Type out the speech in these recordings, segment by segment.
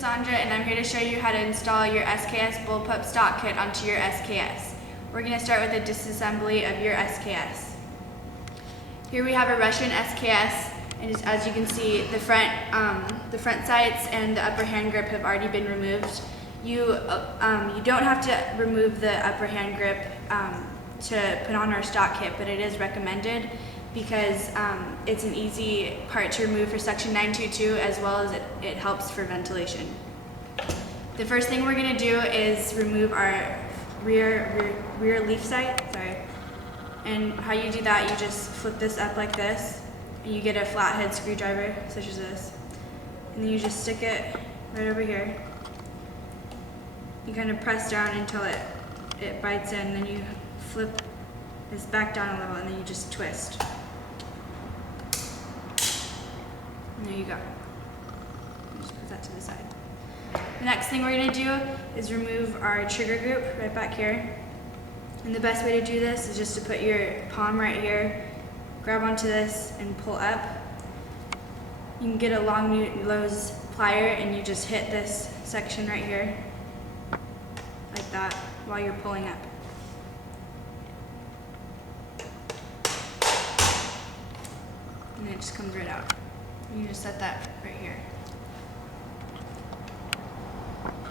Cassandra, and I'm here to show you how to install your SKS Bull-pup stock kit onto your SKS. We're going to start with a disassembly of your SKS. Here we have a Russian SKS, and as you can see, the front sights and the upper hand grip have already been removed. You don't have to remove the upper hand grip to put on our stock kit, but it is recommended because it's an easy part to remove for section 922, as well as it helps for ventilation. The first thing we're going to do is remove our rear leaf sight. And how you do that, you just flip this up like this, and you get a flathead screwdriver such as this, and then you just stick it right over here. You kind of press down until it bites in, then you flip this back down a little, and then you just twist. And there you go. Just put that to the side. The next thing we're going to do is remove our trigger group right back here. And the best way to do this is just to put your palm right here, grab onto this, and pull up. You can get a long nose plier and you just hit this section right here, like that, while you're pulling up. And then it just comes right out. You just set that right here.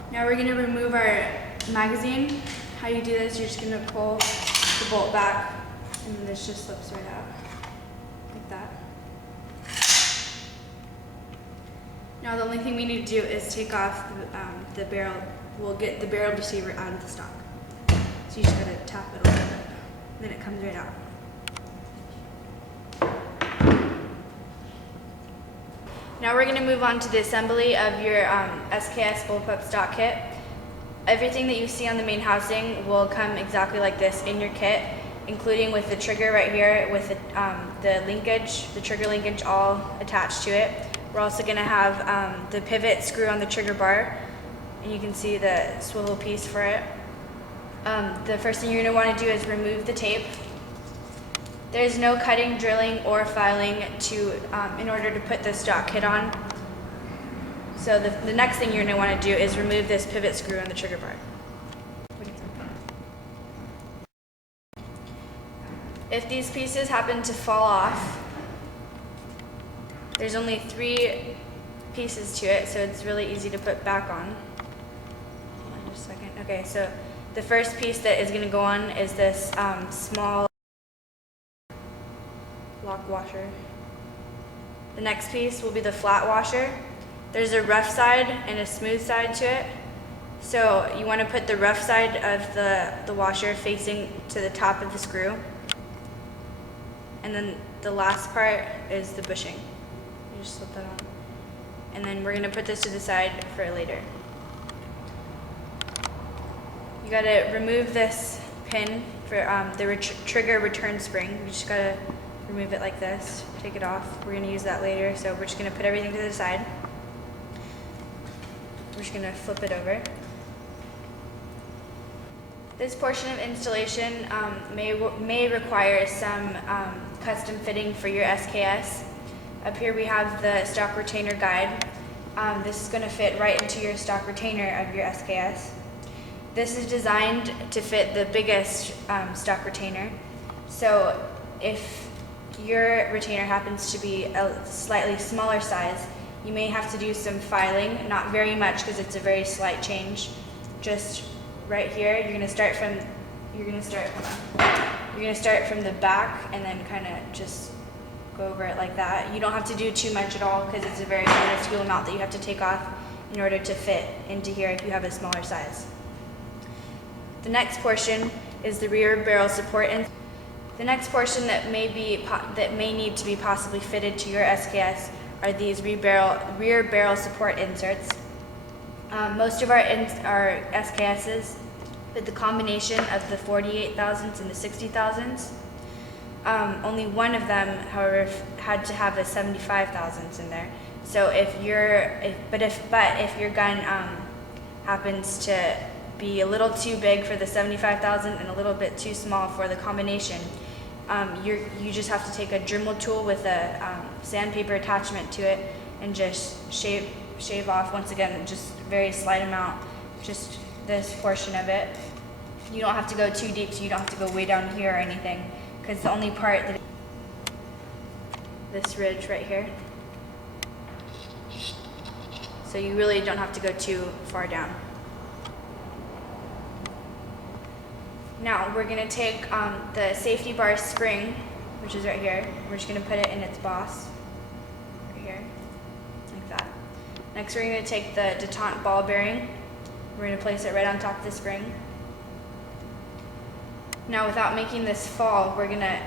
Now we're going to remove our magazine. How you do this, you're just going to pull the bolt back, and then this just slips right out, like that. Now the only thing we need to do is take off the barrel. We'll get the barrel deceiver out of the stock. So you just got to tap it a little bit, then it comes right out. Now we're going to move on to the assembly of your SKS Bull-pup stock kit. Everything that you see on the main housing will come exactly like this in your kit, including with the trigger right here with the linkage, the trigger linkage all attached to it. We're also going to have the pivot screw on the trigger bar, and you can see the swivel piece for it. The first thing you're going to want to do is remove the tape. There's no cutting, drilling, or filing in order to put the stock kit on. So the next thing you're going to want to do is remove this pivot screw on the trigger bar. If these pieces happen to fall off, there's only 3 pieces to it, so it's really easy to put back on. Hold on just a second. Okay, so the first piece that is going to go on is this small lock washer. The next piece will be the flat washer. There's a rough side and a smooth side to it. So you want to put the rough side of the washer facing to the top of the screw. And then the last part is the bushing. You just slip that on. And then we're going to put this to the side for later. You got to remove this pin for the trigger return spring. You just got to remove it like this, take it off. We're going to use that later, so we're just going to put everything to the side. We're just going to flip it over. This portion of installation may require some custom fitting for your SKS. Up here we have the stock retainer guide. This is going to fit right into your stock retainer of your SKS. This is designed to fit the biggest stock retainer. So if your retainer happens to be a slightly smaller size, you may have to do some filing, not very much because it's a very slight change. Just right here, you're going to start from the back and then kind of just go over it like that. You don't have to do too much at all because it's a very minuscule amount that you have to take off in order to fit into here if you have a smaller size. The next portion is the rear barrel support. The next portion that may need to be possibly fitted to your SKS are these rear barrel support inserts. Most of our SKSs with the combination of the 48 thousandths and the 60 thousandths. Only one of them, however, had to have a 75 thousandths in there. So if your gun happens to be a little too big for the 75 thousandth and a little bit too small for the combination, you just have to take a Dremel tool with a sandpaper attachment to it and just shave shave off, once again, just very slight amount, just this portion of it. You don't have to go too deep, so you don't have to go way down here or anything, because the only part that this ridge right here. So you really don't have to go too far down. Now we're gonna take the safety bar spring, which is right here. We're just gonna put it in its boss, right here, like that. Next we're gonna take the detente ball bearing. We're gonna place it right on top of the spring. Now without making this fall, we're gonna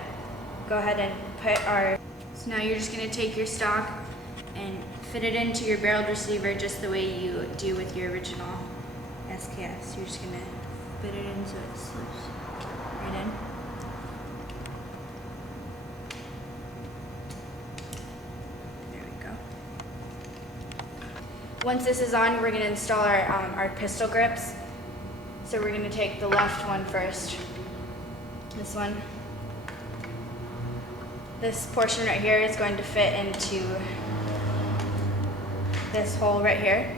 go ahead and put our, so now you're just gonna take your stock and fit it into your barreled receiver just the way you do with your original SKS. You're just gonna fit it in so it slips right in. There we go. Once this is on, we're gonna install our pistol grips. So we're gonna take the left one first. This one. This portion right here is going to fit into this hole right here.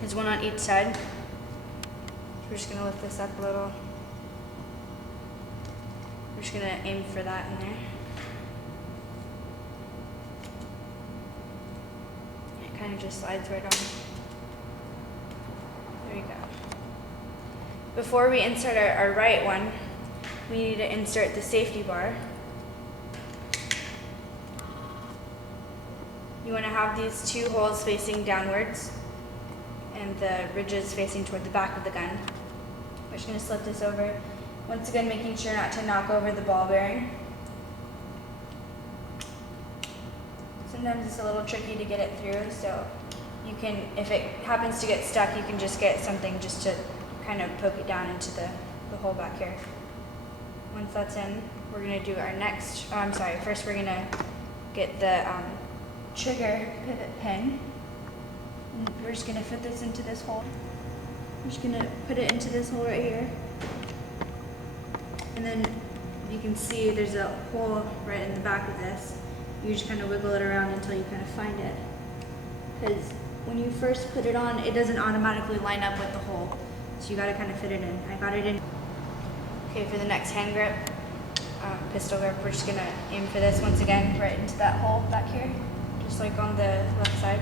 There's one on each side. We're just gonna lift this up a little. We're just gonna aim for that in there. It kind of just slides right on. There we go. Before we insert our right one, we need to insert the safety bar. You want to have these two holes facing downwards and the ridges facing toward the back of the gun. We're just going to slip this over. Once again, making sure not to knock over the ball bearing. Sometimes it's a little tricky to get it through, so you can, if it happens to get stuck, you can just get something just to kind of poke it down into the hole back here. Once that's in, we're going to do our next, first we're going to get the trigger pivot pin. And we're just going to fit this into this hole. We're just going to put it into this hole right here. And then you can see there's a hole right in the back of this. You just kind of wiggle it around until you kind of find it. Because when you first put it on, it doesn't automatically line up with the hole. So you got to kind of fit it in. I got it in. Okay, for the next hand grip, pistol grip, we're just going to aim for this once again right into that hole back here. Just like on the left side.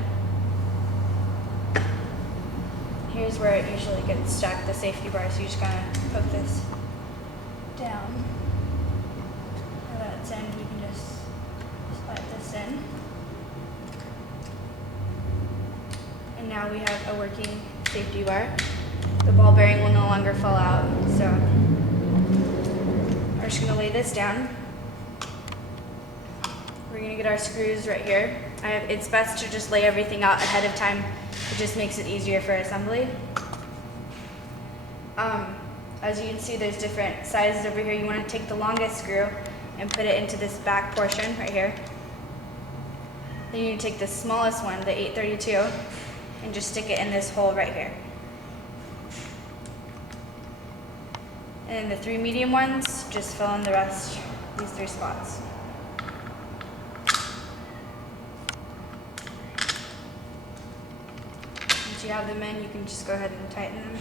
Here's where it usually gets stuck, the safety bar, so you just gotta poke this down. Now that it's in, you can just slide this in. And now we have a working safety bar. The ball bearing will no longer fall out, so we're just gonna lay this down. We're gonna get our screws right here. It's best to just lay everything out ahead of time. It just makes it easier for assembly. As you can see, there's different sizes over here. You want to take the longest screw and put it into this back portion right here. Then you need to take the smallest one, the 832, and just stick it in this hole right here. And then the 3 medium ones, just fill in the rest, these 3 spots. Once you have them in, you can just go ahead and tighten them.